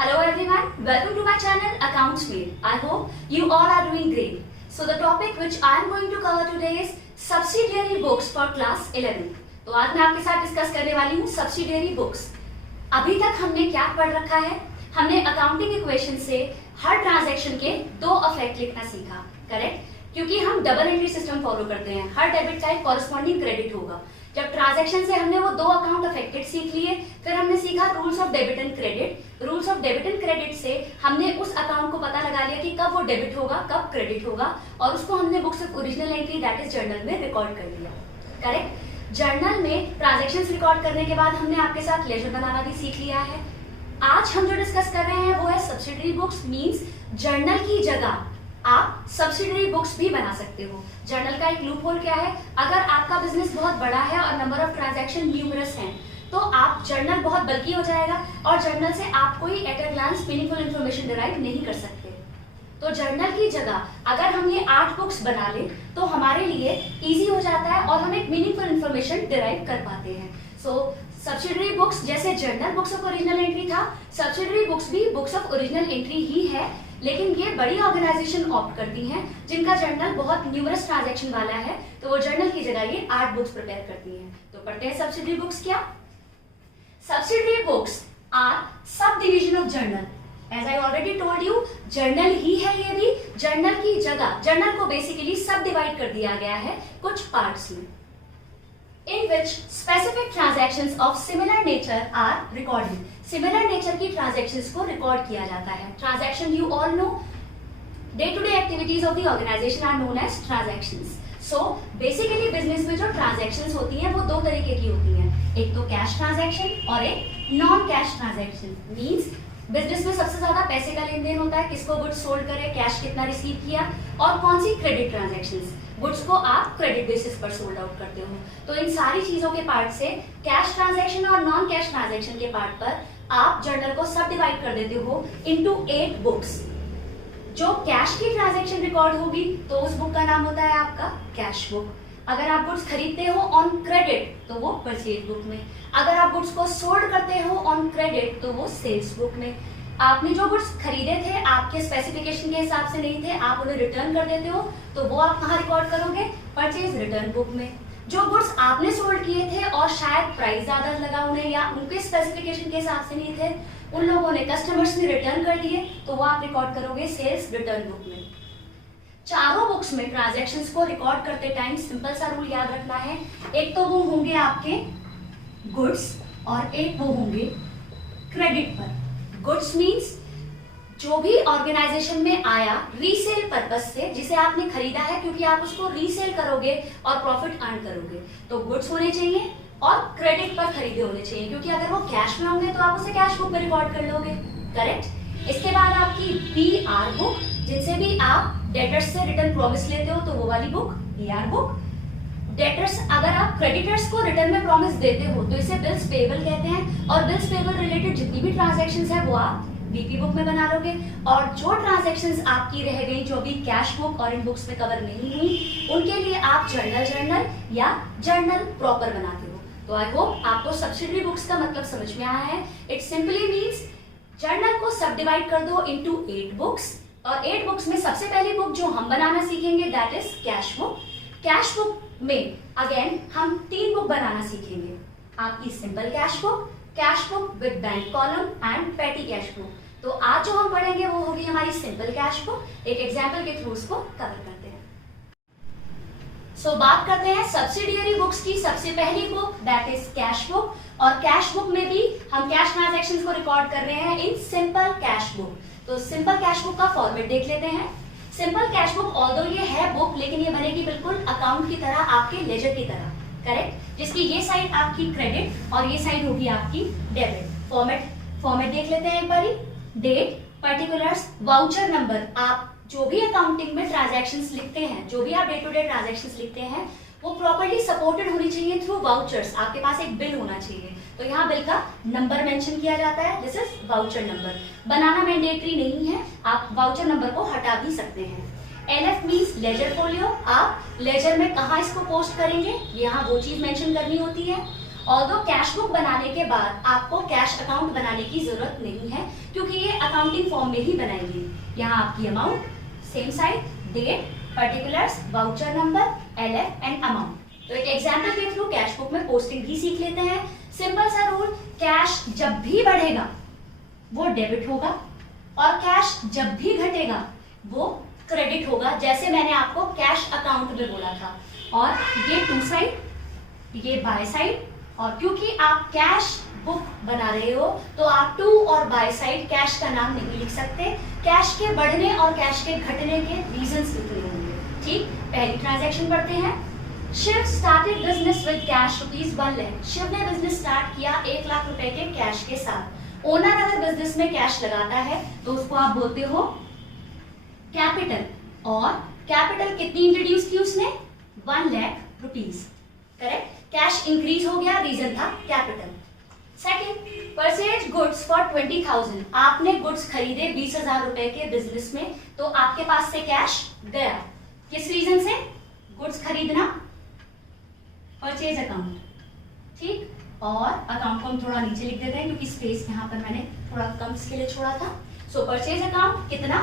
Hello everyone, welcome to my channel Accounts Mail. I hope you all are doing great. So the topic which I am going to cover today is subsidiary books for class 11. तो आज मैं आपके साथ discuss करने वाली हूँ subsidiary books. अभी तक हमने क्या पढ़ रखा है? हमने अकाउंटिंग इक्वेशन से हर ट्रांजैक्शन के दो इफेक्ट लिखना सीखा, करेक्ट? क्योंकि हम डबल एंट्री सिस्टम फॉलो करते हैं, हर डेबिट का एक कॉरस्पॉन्डिंग क्रेडिट होगा। जब ट्रांजैक्शन से हमने वो दो अकाउंट अफेक्टेड सीख लिए, फिर हमने सीखा rules of debit and credit. Rules of debit and credit से हमने उस अकाउंट को पता लगा लिया कि कब वो डेबिट होगा, कब क्रेडिट होगा, और उसको हमने books of original entry that is journal में रिकॉर्ड कर लिया, करेक्ट? जर्नल में ट्रांजैक्शंस रिकॉर्ड करने के बाद हमने आपके साथ लेजर बनाना भी सीख लिया है। आज हम जो डिस्कस कर रहे हैं वो है सब्सिडियरी बुक्स, मींस जर्नल की जगह आप सब्सिडियरी बुक्स भी बना सकते हो। जर्नल का एक लूप होल क्या है? अगर आपका बिजनेस बहुत बड़ा है और नंबर ऑफ ट्रांजैक्शन न्यूमरस हैं, तो आप जर्नल बहुत बल्कि हो जाएगा और जर्नल से आप कोई at a glance meaningful information derive नहीं कर सकते। तो जर्नल की जगह अगर हम ये 8 बुक्स बना लें तो हमारे लिए इजी हो जाता है और हम एक मीनिंगफुल इंफॉर्मेशन डिराइव कर पाते हैं। सो सब्सिडियरी बुक्स जैसे journal books of original entry था, सब्सिडियरी बुक्स भी बुक्स ऑफ ओरिजिनल एंट्री ही है, लेकिन ये बड़ी ऑर्गेनाइजेशन ऑप्ट करती हैं जिनका जर्नल बहुत न्यूमरस ट्रांजैक्शन वाला है, तो वो जर्नल की जगह ये 8 बुक्स प्रिपेयर करती हैं। तो पढ़ते हैं सब्सिडियरी बुक्स क्या? Subsidiary books are subdivision of journal. As I already told you, journal ही है ये भी। जर्नल की जगह जर्नल को बेसिकली सब डिवाइड कर दिया गया है कुछ पार्ट्स में, in which specific transactions of similar nature are recorded. Similar nature की transactions को record किया जाता है। Transaction you all know, day-to-day activities of the organization are known as transactions. So basically business में जो transactions होती हैं वो दो तरीके की होती हैं, एक तो cash transaction और एक non-cash transaction. Means बिजनेस में सबसे ज्यादा पैसे का लेन देन होता है, किसको गुड्स सोल्ड करे, कैश कितना रिसीव किया, और कौन सी क्रेडिट ट्रांजैक्शंस, गुड्स को आप क्रेडिट बेसिस पर सोल्ड आउट करते हो। तो इन सारी चीजों के पार्ट से कैश ट्रांजैक्शन और नॉन कैश ट्रांजैक्शन के पार्ट पर आप जर्नल को सब डिवाइड कर देते हो इनटू 8 बुक्स। जो कैश की ट्रांजैक्शन रिकॉर्ड होगी तो उस बुक का नाम होता है आपका कैश बुक। अगर आप गुड्स खरीदते हो ऑन क्रेडिट तो वो परचेज बुक में, अगर आप गुड्स को सोल्ड करते हो ऑन क्रेडिट तो वो सेल्स बुक में। आपने जो गुड्स खरीदे थे आपके स्पेसिफिकेशन के हिसाब से नहीं थे, आप उन्हें रिटर्न कर देते हो, तो वो आप कहाँ रिकॉर्ड करोगे? परचेज रिटर्न बुक में। जो गुड्स आपने सोल्ड किए थे और शायद प्राइस ज्यादा लगा उन्हें या उनके स्पेसिफिकेशन के हिसाब से नहीं थे, उन लोगों ने कस्टमर्स ने रिटर्न कर दिए, तो वो आप रिकॉर्ड करोगे सेल्स रिटर्न बुक में। चारों बुक्स में ट्रांजैक्शंस को रिकॉर्ड करते टाइम सिंपल सा रूल याद रखना है, एक तो वो होंगे आपके गुड्स और एक वो होंगे क्रेडिट पर। गुड्स मींस जो भी ऑर्गेनाइजेशन में आया रीसेल पर्पस से, जिसे आपने खरीदा है क्योंकि आप उसको रीसेल करोगे और प्रॉफिट अर्न करोगे, तो गुड्स होने चाहिए, और क्रेडिट पर खरीदे होने चाहिए क्योंकि अगर वो कैश में होंगे तो आप उसे कैश बुक में रिकॉर्ड कर लोगे, करेक्ट? इसके बाद आपकी बीआर बुक, जिनसे भी आप डेटर्स से रिटर्न प्रॉमिस लेते हो तो वो वाली बुक बीआर बुक। डेटर्स, अगर आप क्रेडिटर्स को रिटर्न में प्रॉमिस देते हो तो इसे बिल्स पेबल कहते हैं, और बिल्स पेबल रिलेटेड जितनी भी ट्रांजैक्शंस है वो आप बीपी बुक में बना लोगे। और जो ट्रांजैक्शंस आपकी रह गई जो भी कैश बुक और इन बुक्स में कवर नहीं हुई, उनके लिए आप जर्नल या जर्नल प्रॉपर बनाते हो। तो आई होप आपको सब्सिडियरी बुक्स का मतलब समझ में आया है। इट सिंपली मीन्स जर्नल को सब डिवाइड कर दो इनटू 8 बुक्स, और 8 बुक्स में सबसे पहली बुक जो हम बनाना सीखेंगे that is cash book. Cash book में अगेन हम 3 बुक बनाना सीखेंगे, आपकी simple cash book with bank column and पेटी कैश बुक। तो आज जो हम पढ़ेंगे वो होगी हमारी सिंपल कैश बुक। एक एग्जांपल के थ्रू उसको कवर करते हैं। सो बात करते हैं सब्सिडियरी बुक्स की। सबसे पहली book that is cash book, और कैश बुक में भी हम कैश ट्रांजैक्शंस को रिकॉर्ड कर रहे हैं इन सिंपल कैश बुक। तो सिंपल कैश बुक का फॉर्मेट देख लेते हैं। सिंपल कैश बुक ऑल्दो ये है बुक, लेकिन ये बनेगी बिल्कुल अकाउंट की तरह, आपके लेजर की तरह, करेक्ट? जिसकी ये साइड आपकी क्रेडिट और ये साइड होगी आपकी डेबिट। फॉर्मेट देख लेते हैं एक बारी। Date, particulars, voucher number. आप जो भी अकाउंटिंग में ट्रांजैक्शंस लिखते हैं, जो भी आप डे टू डे ट्रांजैक्शंस लिखते हैं, वो प्रॉपर्ली सपोर्टेड होनी चाहिए थ्रू वाउचर्स। आपके पास एक बिल होना चाहिए, तो यहाँ बिल का नंबर मेंशन किया जाता है, this is voucher number. Banana mandatory नहीं है, आप वाउचर नंबर को हटा भी सकते हैं। एलएफ मींस लेजर फोलियो, आप लेजर में कहाँ इसको पोस्ट करेंगे, यहाँ वो चीज मेंशन करनी होती है। ऑल्दो कैश बुक बनाने के बाद आपको कैश अकाउंट बनाने की जरूरत नहीं है, क्योंकि ये अकाउंटिंग फॉर्म में ही बनाएंगे। यहाँ आपकी amount, same side, date, particulars, voucher number, LF and amount. तो एक एग्जाम्पल के थ्रू कैश बुक में पोस्टिंग भी सीख लेते हैं। सिंपल सा रूल, कैश जब भी बढ़ेगा वो डेबिट होगा और कैश जब भी घटेगा वो क्रेडिट होगा, जैसे मैंने आपको कैश अकाउंट में बोला था। और ये टू साइड, ये बाय साइड, और क्योंकि आप कैश बुक बना रहे हो तो आप टू और बाय साइड कैश का नाम नहीं लिख सकते। कैश के बढ़ने और कैश के घटने के रीजंस लिखने होंगे। ठीक, पहली ट्रांजैक्शन पढ़ते हैं। Shiv started business with cash ₹1 lakh. Shiv ने बिजनेस स्टार्ट किया 1 लाख रुपए के कैश के साथ। ओनर अगर बिजनेस में कैश लगाता है तो उसको आप बोलते हो कैपिटल, और कैपिटल कितनी इंट्रोड्यूस की उसने? 1 lakh rupees. Correct, cash increase हो गया, रीजन था capital. Second, purchase goods for 20,000। आपने गुड्स खरीदे 20,000 रुपए के बिजनेस में, तो आपके पास से कैश गया। किस रीजन से? गुड्स खरीदना, परचेज अकाउंट। ठीक, और अकाउंट को हम थोड़ा नीचे लिख देते हैं क्योंकि स्पेस यहाँ पर मैंने थोड़ा कम इसके लिए छोड़ा था। सो परचेज अकाउंट कितना?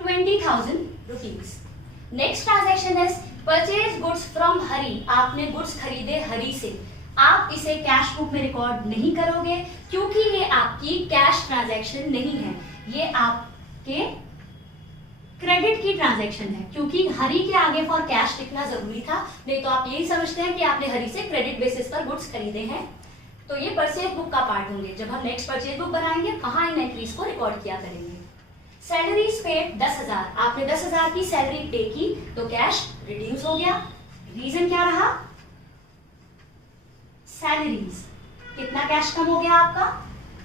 20,000 rupees. Next transaction is purchase goods from Hari. आपने गुड्स खरीदे हरी से। आप इसे कैश बुक में रिकॉर्ड नहीं करोगे क्योंकि ये आपकी कैश ट्रांजैक्शन नहीं है, ये आपके क्रेडिट की ट्रांजैक्शन है। क्योंकि हरी के आगे फॉर कैश लिखना जरूरी था, नहीं तो आप यही समझते हैं कि आपने हरी से क्रेडिट बेसिस पर गुड्स खरीदे हैं। तो ये परचेज बुक का पार्ट होंगे। जब हम नेक्स्ट परचेज बुक बनाएंगे कहाँ इन एंट्रीज को रिकॉर्ड किया करेंगे। Salaries paid 10,000। आपने 10,000 की सैलरी पे की तो कैश रिड्यूस हो गया। रीजन क्या रहा? सैलरीज। कितना कैश कम हो गया आपका?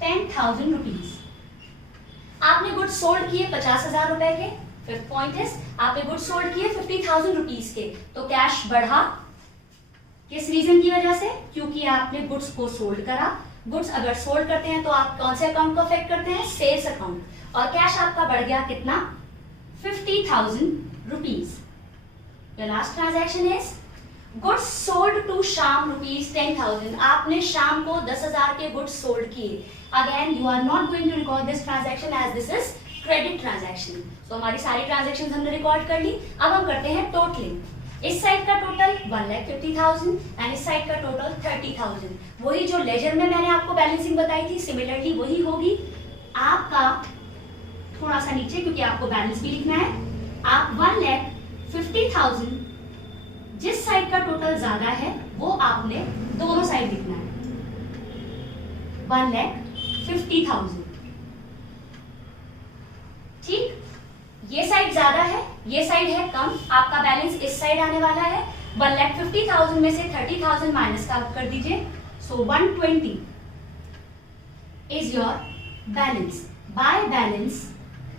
10,000 रुपीज। आपने गुड्स सोल्ड किए 50,000 रुपए के। फिफ्थ पॉइंट इज आपने गुड्स सोल्ड किए 50,000 रुपीज के, तो कैश बढ़ा। किस रीजन की वजह से? क्योंकि आपने गुड्स को सोल्ड करा। गुड्स अगर सोल्ड करते हैं तो आप कौन से अकाउंट को अफेक्ट करते हैं? Sales account. और कैश आपका बढ़ गया कितना? 50,000 rupees. The last transaction is goods sold to Shyam ₹10,000। आपने शाम को 10,000 के गुड्स सोल्ड किए। Again you are not going to record this transaction as this is credit transaction. तो हमारी सारी ट्रांजैक्शन हमने रिकॉर्ड कर ली। अब हम करते हैं टोटलिंग। इस साइड का टोटल 1,50,000 एंड इस साइड का टोटल 30,000। वही जो लेजर में मैंने आपको बैलेंसिंग बताई थी, सिमिलरली वही होगी। आपका थोड़ा सा नीचे, क्योंकि आपको बैलेंस भी लिखना है। आप 1,50,000 जिस साइड का टोटल ज्यादा है वो आपने दोनों साइड लिखना है। 1,50,000। ठीक, ये साइड ज्यादा है, ये साइड है कम। आपका बैलेंस इस साइड आने वाला है। 1,50,000 में से 30,000 माइनस का कर दीजिए। सो 120 is your balance. By balance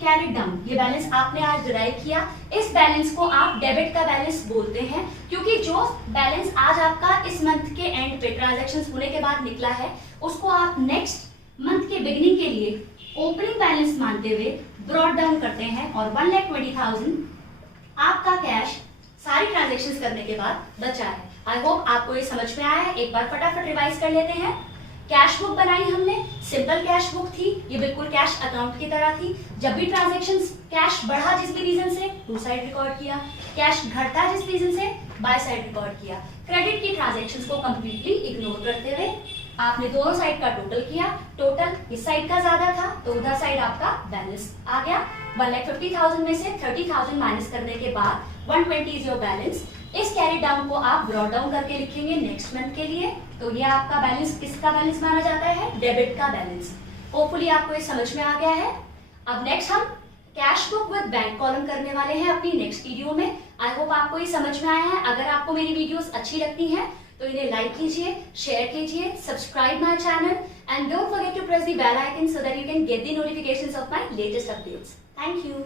carry down. ये बैलेंस आपने आज डिराइव किया। इस बैलेंस को आप डेबिट का बैलेंस बोलते हैं, क्योंकि जो बैलेंस आज आपका इस मंथ के एंड पे ट्रांजैक्शंस होने के बाद निकला है, उसको आप नेक्स्ट मंथ के बिगिनिंग के लिए ओपनिंग बैलेंस मानते हुए ब्रॉट डाउन करते हैं। और 1,20,000 आपका कैश सारी ट्रांजैक्शंस करने के बाद बचा है। आई होप आपको ये समझ में आया है। एक बार फटाफट रिवाइज कर लेते हैं। कैश बुक बनाई हमने, सिंपल कैश बुक थी, ये बिल्कुल कैश अकाउंट की तरह थी। जब भी ट्रांजैक्शन कैश बढ़ा जिस भी रीजन से, टू साइड रिकॉर्ड किया। कैश घटता जिस रीजन से, बाय साइड रिकॉर्ड किया। क्रेडिट की ट्रांजैक्शंस को कंप्लीटली इग्नोर करते हुए आपने दोनों साइड का टोटल किया। टोटल इस साइड का ज्यादा था तो उधर साइड आपका बैलेंस आ गया। 1,50,000 में से 30,000 माइनस करने के बाद 120 इज योर बैलेंस। इस कैरी डाउन को आप ब्रॉट डाउन करके लिखेंगे नेक्स्ट मंथ के लिए। तो ये आपका बैलेंस किसका बैलेंस माना जाता है? डेबिट का बैलेंस। होपफुली आपको ये समझ में आ गया है। अब नेक्स्ट हम cash book with bank column करने वाले हैं अपनी नेक्स्ट वीडियो में। आई होप आपको ये समझ में आया है। अगर आपको मेरी वीडियोस अच्छी लगती हैं तो इन्हें लाइक कीजिए, शेयर कीजिए, subscribe my channel and don't forget to press the bell icon so that you can get the notifications of my latest updates. Thank you.